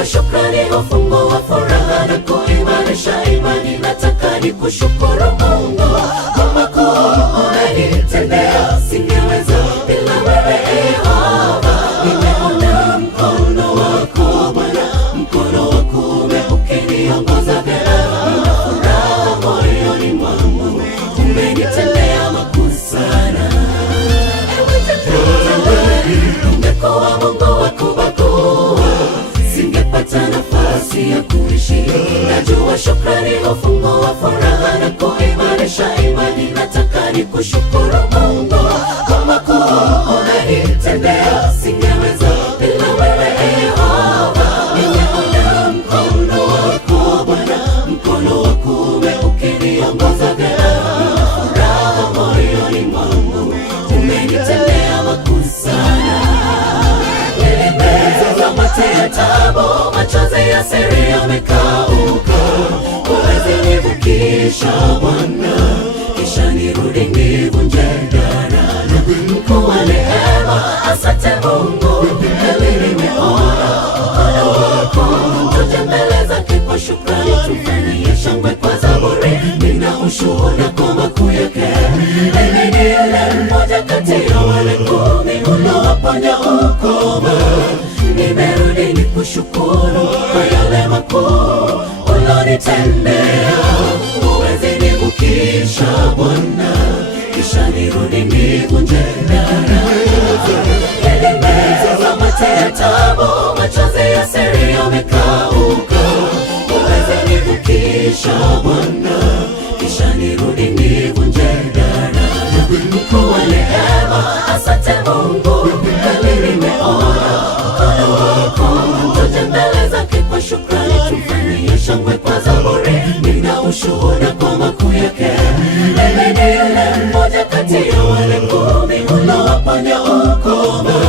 Najua shukrani hufungua furaha na kuimarisha imani. Nataka nikushukuru Mungu kwa makuu unanitendea. Singeweza bila wewe Yehova. Nimeona mkono wako Bwana, mkono wa kuume ukiniongoza vyema. Nina furaha moyoni mwangu, umenitendea makuu sana. Ungekuwa Mungu wa kubagua, singepata nafasi ya kuishi. Najua shukrani hufungua furaha na kuimarisha imani. Nataka nikushukuru Mungu kwa makuu unanitendea. Singeweza bila wewe Yehova. Nimeona mkono wako Bwana, mkono wa kuume ukiniongoza vyema. Nina furaha moyoni mwangu, umenitendea makuu sana. Nilimeza mate ya taabu, machozi ya siri yamekauka. Huwezi nivukisha Bwana, kisha nirudi nivunje daraja. Mkuu wa rehema, asante Mungu, hili nimeona mkono wako. Tuje mbele zake kwa shukrani, tufanyie shangwe kwa zaburi. Nina ushuhuda kwa makuu yake. Mimi ni yule mmoja kati ya wale 10 unaoponya ukoma. Nimerudi nikushukuru kwa yale makuu ulonitendea. Huwezi nivukisha Bwana, kisha nirudi nivunje daraja. Nilimeza mate ya taabu, machozi ya siri yamekauka. Huwezi nivukisha Bwana, kisha nirudi nivunje daraja. Mkuu wa rehema, asante Mungu, hili nimeona mkono wako. Tuje mbele zake kwa shukrani, tufanyie shangwe kwa zaburi. Nina ushuhuda kwa makuu yake. Mimi ni yule mmoja kati ya wale 10 unaoponya ukoma.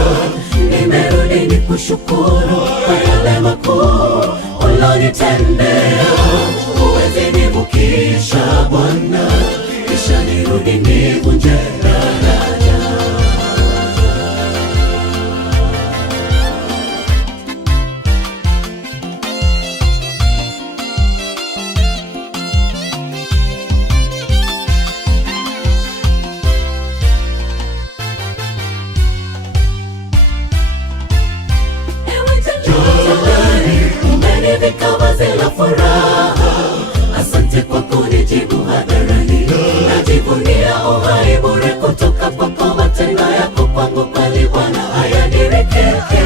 Nimerudi nikushukuru kwa yale makuu ulonitendea. Huwezi nivukisha Bwana, kisha nirudi nivunje daraja. Umenivika vazi la furaha, asante kwa kunijibu hadharani. Najivunia uhai bure kutoka kwako, matendo yako kwangu kweli Bwana hayadirikike.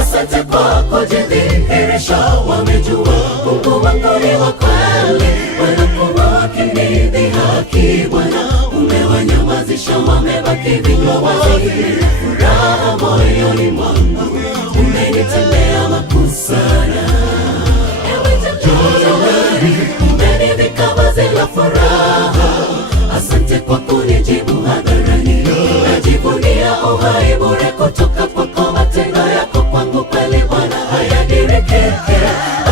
Asante kwa kujidhihirisha, wamejua Mungu wangu ni wa kweli. Wanakuwa wakinidhihaki Bwana, umewanyamazisha, wamebaki vinywa wazi. Furaha moyoni mwangu, umenitendea makuu sana. Umenivika vazi la furaha, asante kwa kunijibu hadharani. Najivunia uhai bure kutoka kwako, matendo yako kwangu kweli Bwana hayadirikike.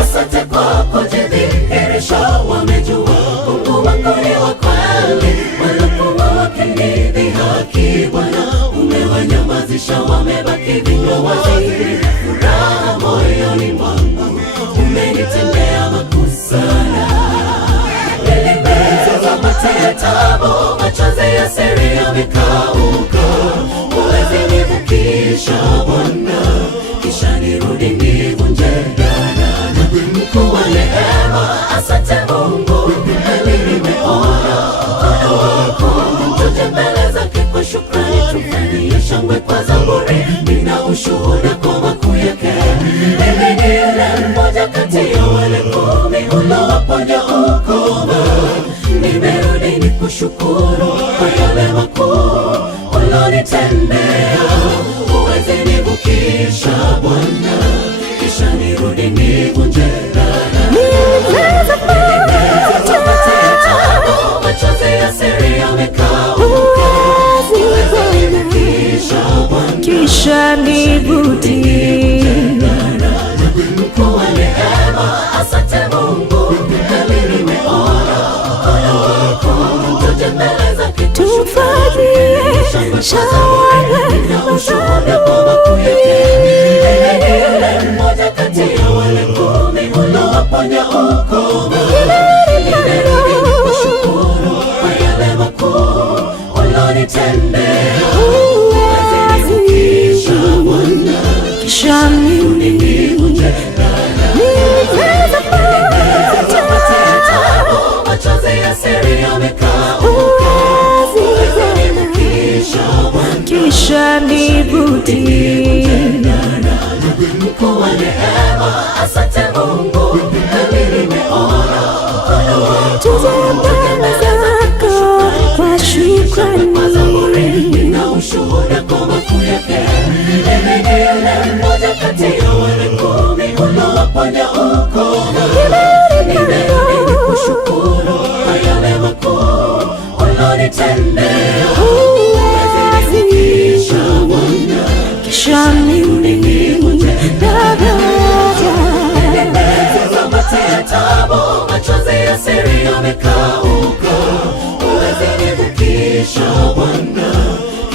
Asante kwa kujidhihirisha, wamejua Mungu wangu ni wa kweli. Wanakuwa wakinidhihaki Bwana, umewanyamazisha, wamebaki vinywa wazi. Furaha moyoni mwangu, umenitendea makuu sana. Nilimeza mate ya taabu, machozi ya siri yamekauka. Huwezi nivukisha Bwana, kisha nirudi nivunje daraja. Mkuu wa rehema, asante Mungu, hili nimeona mkono wako. Tuje mbele zake kwa shukrani, tufanyie shangwe kwa zaburi. Nina ushuhuda kwa makuu yake. Mimi ni yule mmoja kati ya wale 10 unaoponya ukoma. Nimerudi nikushukuru kwa yale makuu ulonitendea. Huwezi nivukisha Bwana, kisha nirudi nivunje daraja. Nilimeza mate ya taabu, machozi ya siri yamekauka. Huwezi nivukisha Bwana, kisha nirudi nivunje daraja. Mkuu wa rehema, asante Mungu, hili nimeona mkono wako. Tuje mbele zake tufanyie shangwe. Nina ushuhuda kwa makuu yake. Mimi ni yule mmoja kati ya wale kisha nivunje machozi ya siri yamekauka, kisha nivunje. Mkuu wa neema, asante Mungu, nami nimeona mkono wako. Zako kwa shukrani na ushuhuda kwa makuu yake. Mimi ni yule mmoja kati ya wale 10 uliowaponya ukoma. Nimerudi kushukuru kwa yale makuu ulionitendea. Huwezi nivukisha Bwana, kisha nivunje daraja. Nimepitia taabu, machozi ya siri yamekauka. Huwezi nivukisha Bwana,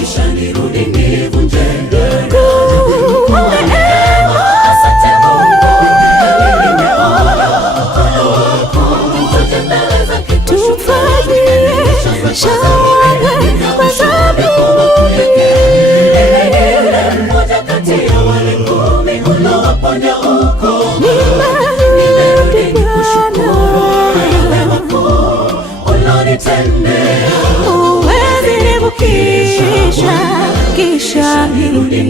kisha nirudi nivunje daraja. Asante Mungu, mimi nimeona mkono wako. Tutembeleza kitu tufanyie shangwe kwa sababu yule mmoja kati ya wale 10 uliowaponya ukoma. Nimerudi kushukuru kwa yale makuu ulionitendea. huwezi nivukisha, kisha nirudi.